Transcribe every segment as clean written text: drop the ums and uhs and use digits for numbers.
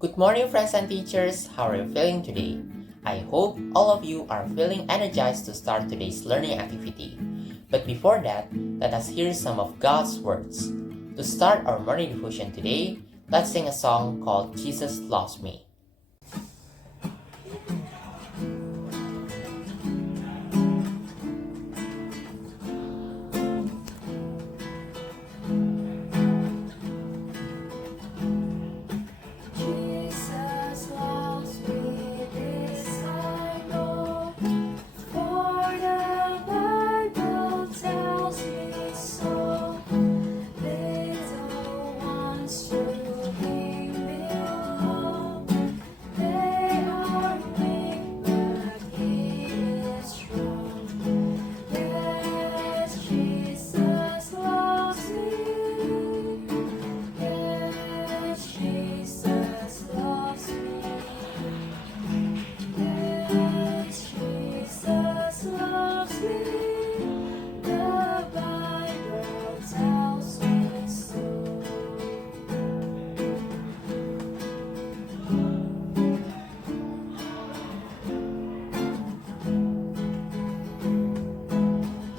Good morning, friends and teachers. How are you feeling today? I hope all of you are feeling energized to start today's learning activity. But before that, let us hear some of God's words. To start our morning devotion today, let's sing a song called Jesus Loves Me. Jesus loves me, this I know, for the Bible tells me so. Little ones to Him belong. They are weak, but He is strong. Yes, Jesus loves me. Yes, Jesus loves me. Yes, Jesus loves me. The Bible tells me so.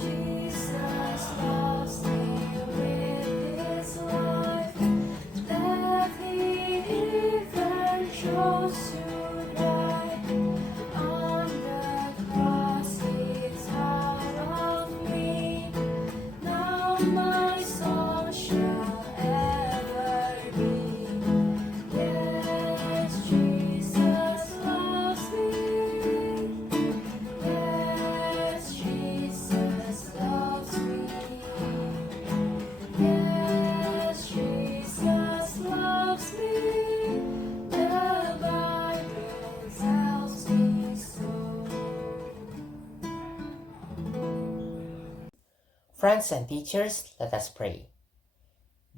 Jesus loves me with His life, that He even chose to die on the cross. He thought of me. Now my soul shall ever be. Yes, Jesus loves me. Yes, Jesus loves me. Yes, Jesus loves me. The Bible tells me so. Friends and teachers, let us pray.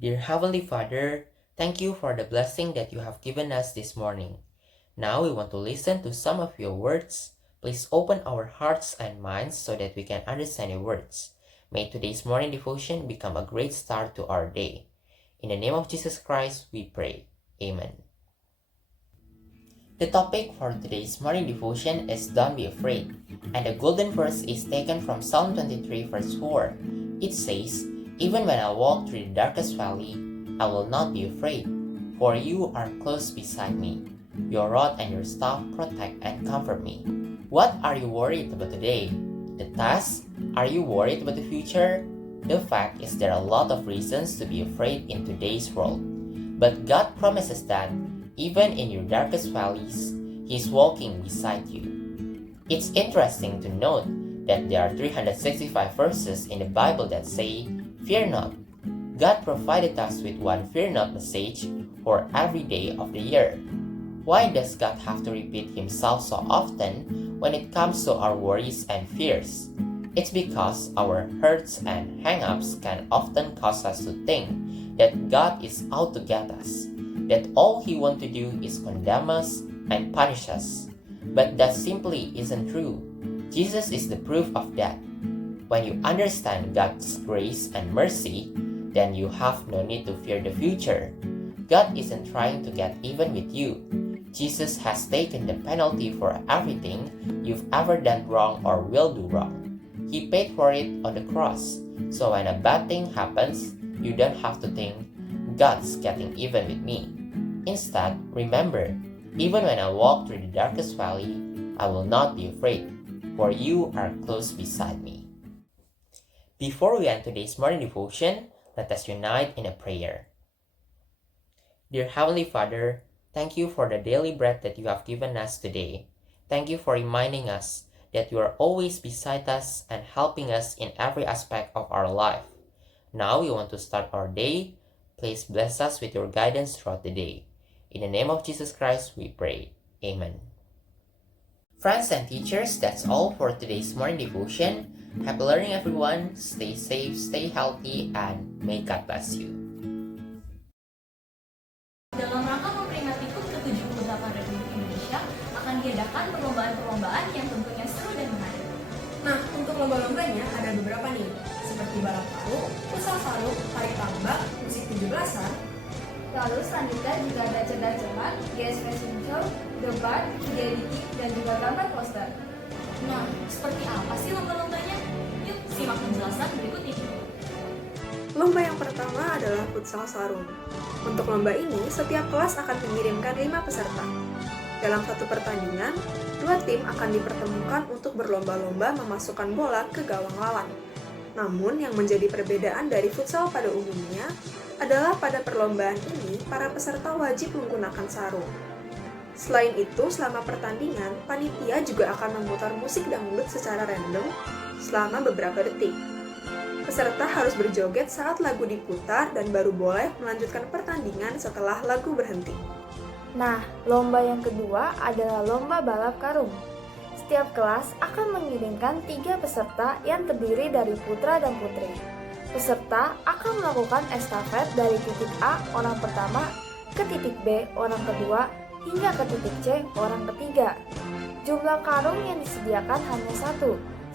Dear Heavenly Father, thank you for the blessing that you have given us this morning. Now we want to listen to some of your words. Please open our hearts and minds so that we can understand your words. May today's morning devotion become a great start to our day. In the name of Jesus Christ, we pray. Amen. The topic for today's morning devotion is Don't Be Afraid, and the golden verse is taken from Psalm 23 verse 4. It says, Even when I walk through the darkest valley, I will not be afraid, for you are close beside me. Your rod and your staff protect and comfort me. What are you worried about today? The task? Are you worried about the future? The fact is there are a lot of reasons to be afraid in today's world. But God promises that even in your darkest valleys, He is walking beside you. It's interesting to note that there are 365 verses in the Bible that say, Fear not. God provided us with one fear not message for every day of the year. Why does God have to repeat Himself so often when it comes to our worries and fears? It's because our hurts and hang-ups can often cause us to think that God is out to get us, that all He wants to do is condemn us and punish us. But that simply isn't true. Jesus is the proof of that. When you understand God's grace and mercy, then you have no need to fear the future. God isn't trying to get even with you. Jesus has taken the penalty for everything you've ever done wrong or will do wrong. He paid for it on the cross. So when a bad thing happens, you don't have to think, God's getting even with me. Instead, remember, even when I walk through the darkest valley, I will not be afraid, for you are close beside me. Before we end today's morning devotion, let us unite in a prayer. Dear Heavenly Father, thank you for the daily bread that you have given us today. Thank you for reminding us that you are always beside us and helping us in every aspect of our life. Now we want to start our day. Please bless us with your guidance throughout the day. In the name of Jesus Christ, we pray. Amen. Friends and teachers, that's all for today's morning devotion. Happy learning, everyone. Stay safe, stay healthy, and may God bless you. Dalam rangka memperingati HUT ke-78 Republik Indonesia akan diadakan perlombaan-perlombaan yang tentunya seru dan menarik. Nah, untuk lomba-lombanya ada beberapa nih, seperti balap karung, futsal karung, tarik tambang, musik 17-an. Lalu selanjutnya juga ada cerdas cermat, guest fashion show, debat, video editing, dan juga gambar poster. Nah, seperti apa sih lomba-lombanya? Yuk, simak penjelasan berikut ini. Lomba yang pertama adalah futsal sarung. Untuk lomba ini, setiap kelas akan mengirimkan 5 peserta. Dalam satu pertandingan, 2 tim akan dipertemukan untuk berlomba-lomba memasukkan bola ke gawang lawan. Namun, yang menjadi perbedaan dari futsal pada umumnya adalah pada perlombaan ini, para peserta wajib menggunakan sarung. Selain itu, selama pertandingan, panitia juga akan memutar musik dangdut secara random selama beberapa detik. Peserta harus berjoget saat lagu diputar dan baru boleh melanjutkan pertandingan setelah lagu berhenti. Nah, lomba yang kedua adalah lomba balap karung. Setiap kelas akan mengirimkan 3 peserta yang terdiri dari putra dan putri. Peserta akan melakukan estafet dari titik A orang pertama ke titik B orang kedua hingga ke titik C orang ketiga. Jumlah karung yang disediakan hanya 1,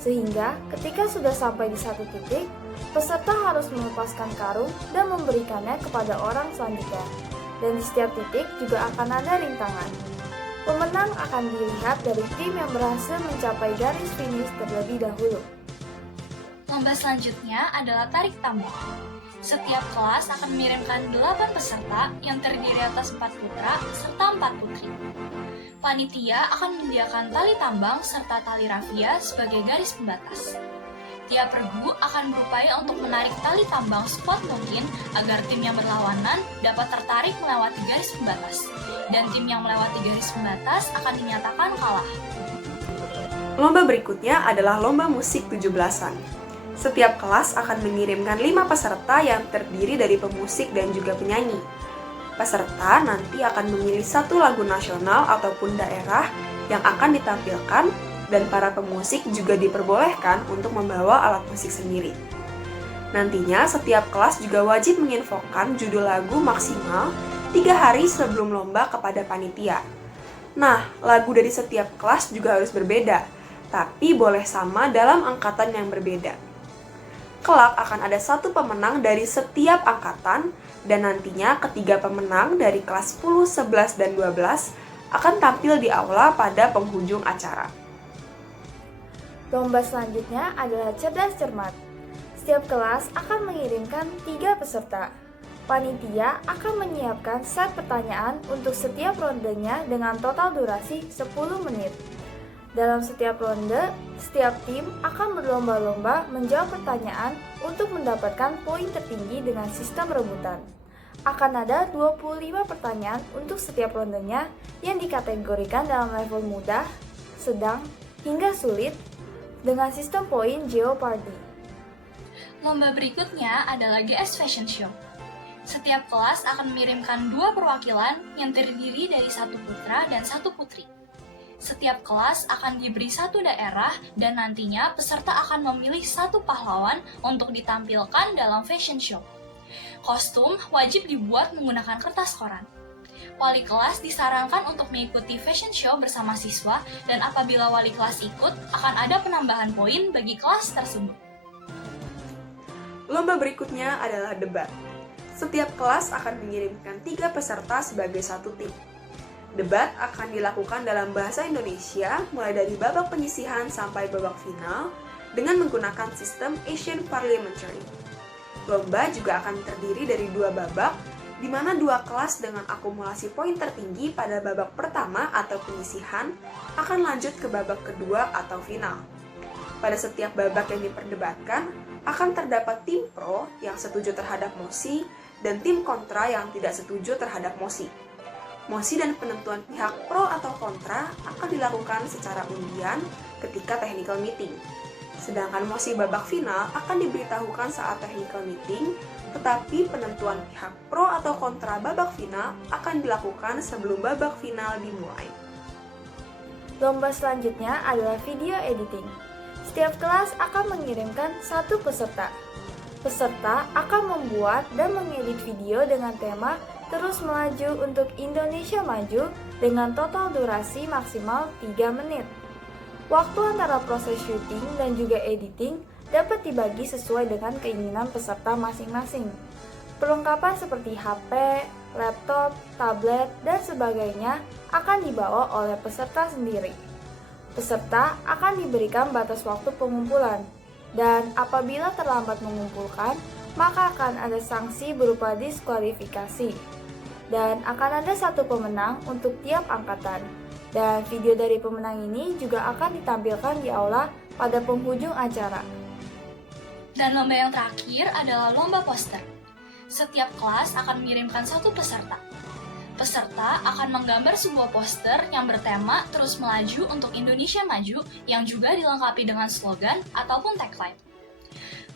sehingga ketika sudah sampai di satu titik, peserta harus melepaskan karung dan memberikannya kepada orang selanjutnya. Dan di setiap titik juga akan ada rintangan. Pemenang akan dilihat dari tim yang berhasil mencapai garis finish terlebih dahulu. Lomba selanjutnya adalah tarik tambang. Setiap kelas akan mengirimkan 8 peserta yang terdiri atas 4 putra serta 4 putri. Panitia akan menyediakan tali tambang serta tali rafia sebagai garis pembatas. Tiap regu akan berupaya untuk menarik tali tambang sekuat mungkin agar tim yang berlawanan dapat tertarik melewati garis pembatas, dan tim yang melewati garis pembatas akan dinyatakan kalah. Lomba berikutnya adalah lomba musik 17-an. Setiap kelas akan mengirimkan 5 peserta yang terdiri dari pemusik dan juga penyanyi. Peserta nanti akan memilih satu lagu nasional ataupun daerah yang akan ditampilkan, dan para pemusik juga diperbolehkan untuk membawa alat musik sendiri. Nantinya, setiap kelas juga wajib menginfokan judul lagu maksimal 3 hari sebelum lomba kepada panitia. Nah, lagu dari setiap kelas juga harus berbeda, tapi boleh sama dalam angkatan yang berbeda. Kelak akan ada satu pemenang dari setiap angkatan, dan nantinya ketiga pemenang dari kelas 10, 11, dan 12 akan tampil di aula pada penghujung acara. Lomba selanjutnya adalah cerdas cermat. Setiap kelas akan mengirimkan 3 peserta. Panitia akan menyiapkan set pertanyaan untuk setiap rondenya dengan total durasi 10 menit. Dalam setiap ronde, setiap tim akan berlomba-lomba menjawab pertanyaan untuk mendapatkan poin tertinggi dengan sistem rebutan. Akan ada 25 pertanyaan untuk setiap rondenya yang dikategorikan dalam level mudah, sedang, hingga sulit dengan sistem poin Jeopardy. Lomba berikutnya adalah GS Fashion Show. Setiap kelas akan mengirimkan 2 perwakilan yang terdiri dari 1 putra dan 1 putri. Setiap kelas akan diberi 1 daerah dan nantinya peserta akan memilih 1 pahlawan untuk ditampilkan dalam fashion show. Kostum wajib dibuat menggunakan kertas koran. Wali kelas disarankan untuk mengikuti fashion show bersama siswa, dan apabila wali kelas ikut, akan ada penambahan poin bagi kelas tersebut. Lomba berikutnya adalah debat. Setiap kelas akan mengirimkan 3 peserta sebagai satu tim. Debat akan dilakukan dalam bahasa Indonesia mulai dari babak penyisihan sampai babak final dengan menggunakan sistem Asian Parliamentary. Lomba juga akan terdiri dari 2 babak, di mana 2 kelas dengan akumulasi poin tertinggi pada babak pertama atau penyisihan akan lanjut ke babak kedua atau final. Pada setiap babak yang diperdebatkan, akan terdapat tim pro yang setuju terhadap mosi dan tim kontra yang tidak setuju terhadap mosi. Mosi dan penentuan pihak pro atau kontra akan dilakukan secara undian ketika technical meeting. Sedangkan mosi babak final akan diberitahukan saat technical meeting, tetapi penentuan pihak pro atau kontra babak final akan dilakukan sebelum babak final dimulai. Lomba selanjutnya adalah video editing. Setiap kelas akan mengirimkan 1 peserta. Peserta akan membuat dan mengedit video dengan tema Terus Melaju untuk Indonesia Maju dengan total durasi maksimal 3 menit. Waktu antara proses syuting dan juga editing dapat dibagi sesuai dengan keinginan peserta masing-masing. Perlengkapan seperti HP, laptop, tablet, dan sebagainya akan dibawa oleh peserta sendiri. Peserta akan diberikan batas waktu pengumpulan, dan apabila terlambat mengumpulkan, maka akan ada sanksi berupa diskualifikasi. Dan akan ada satu pemenang untuk tiap angkatan. Dan video dari pemenang ini juga akan ditampilkan di aula pada penghujung acara. Dan lomba yang terakhir adalah lomba poster. Setiap kelas akan mengirimkan satu peserta. Peserta akan menggambar sebuah poster yang bertema Terus Melaju untuk Indonesia Maju yang juga dilengkapi dengan slogan ataupun tagline.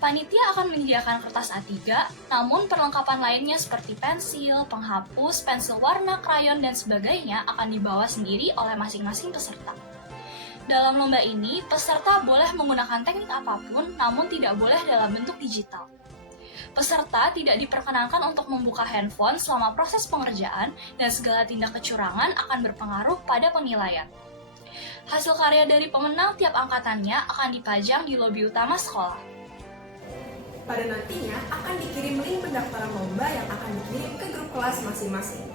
Panitia akan menyediakan kertas A3, namun perlengkapan lainnya seperti pensil, penghapus, pensil warna, krayon, dan sebagainya akan dibawa sendiri oleh masing-masing peserta. Dalam lomba ini, peserta boleh menggunakan teknik apapun, namun tidak boleh dalam bentuk digital. Peserta tidak diperkenankan untuk membuka handphone selama proses pengerjaan dan segala tindak kecurangan akan berpengaruh pada penilaian. Hasil karya dari pemenang tiap angkatannya akan dipajang di lobi utama sekolah. Pada nantinya akan dikirim link pendaftaran lomba yang akan dikirim ke grup kelas masing-masing.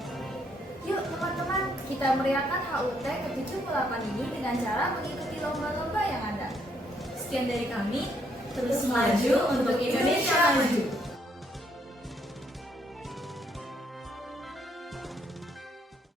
Yuk teman-teman, kita meriahkan HUT ke-78 ini dengan cara mengikuti lomba-lomba yang ada. Sekian dari kami, terus maju untuk Indonesia Maju.